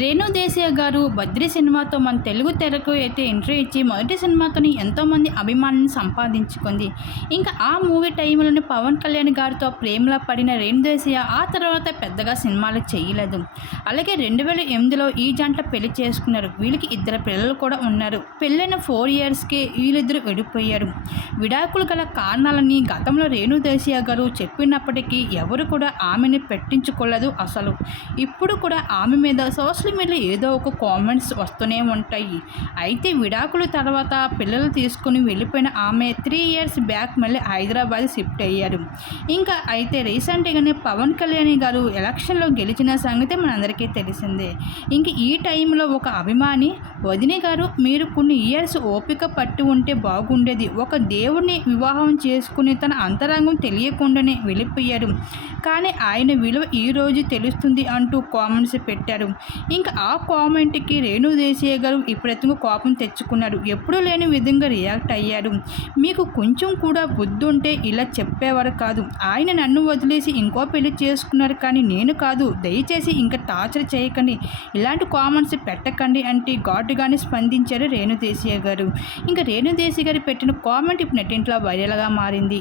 రేణు దేశీయ గారు బద్రి సినిమాతో మన తెలుగు తెరకు అయితే ఎంట్రీ ఇచ్చి మొదటి సినిమాతోని ఎంతోమంది అభిమానులను సంపాదించుకుంది. ఇంకా ఆ మూవీ టైంలోని పవన్ కళ్యాణ్ గారితో ప్రేమలో పడిన రేణు దేశీయ ఆ తర్వాత పెద్దగా సినిమాలు చేయలేదు. అలాగే రెండు వేల ఎనిమిదిలో ఈ జంట పెళ్ళి చేసుకున్నారు. వీళ్ళకి ఇద్దరు పిల్లలు కూడా ఉన్నారు. పెళ్ళైన ఫోర్ ఇయర్స్కే వీళ్ళిద్దరూ విడిపోయారు. విడాకులు గల కారణాలని గతంలో రేణు దేశీయ గారు చెప్పినప్పటికీ ఎవరు కూడా ఆమెని పెట్టించుకోలేదు అసలు. ఇప్పుడు కూడా ఆమె మీద సోషల్ మీడియా ఏదో ఒక కామెంట్స్ వస్తూనే ఉంటాయి. అయితే విడాకుల తర్వాత పిల్లలు తీసుకుని వెళ్ళిపోయిన ఆమె త్రీ ఇయర్స్ బ్యాక్ మళ్ళీ హైదరాబాద్ షిఫ్ట్ అయ్యారు. ఇంకా అయితే రీసెంట్గానే పవన్ కళ్యాణ్ గారు ఎలక్షన్లో గెలిచిన సంగతి మనందరికీ తెలిసిందే. ఇంక ఈ టైంలో ఒక అభిమాని వదిని గారు మీరు కొన్ని ఇయర్స్ ఓపిక పట్టి ఉంటే బాగుండేది. ఒక దేవుడిని వివాహం చేసుకుని తన అంతరంగం తెలియకుండానే వెళ్ళిపోయారు. కానీ ఆయన విలువ ఈ రోజు తెలుస్తుంది అంటూ కామెంట్స్ పెట్టారు. ఇంకా ఆ కామెంట్కి రేణు దేశీయ గారు ఇప్పుడెత్తుకు కోపం తెచ్చుకున్నారు ఎప్పుడూ లేని విధంగా రియాక్ట్ అయ్యారు మీకు కొంచెం కూడా బుద్ధి ఉంటే ఇలా చెప్పేవారు కాదు. ఆయన నన్ను వదిలేసి ఇంకో పెళ్ళి చేసుకున్నారు కానీ నేను కాదు. దయచేసి ఇంకా టార్చర్ చేయకండి. ఇలాంటి కామెంట్స్ పెట్టకండి అంటే ఘాటుగానే స్పందించారు రేణు దేశీయ గారు ఇంకా రేణు గారు పెట్టిన కామెంట్ ఇప్పుడు నెట్టింట్లో వైరల్గా మారింది.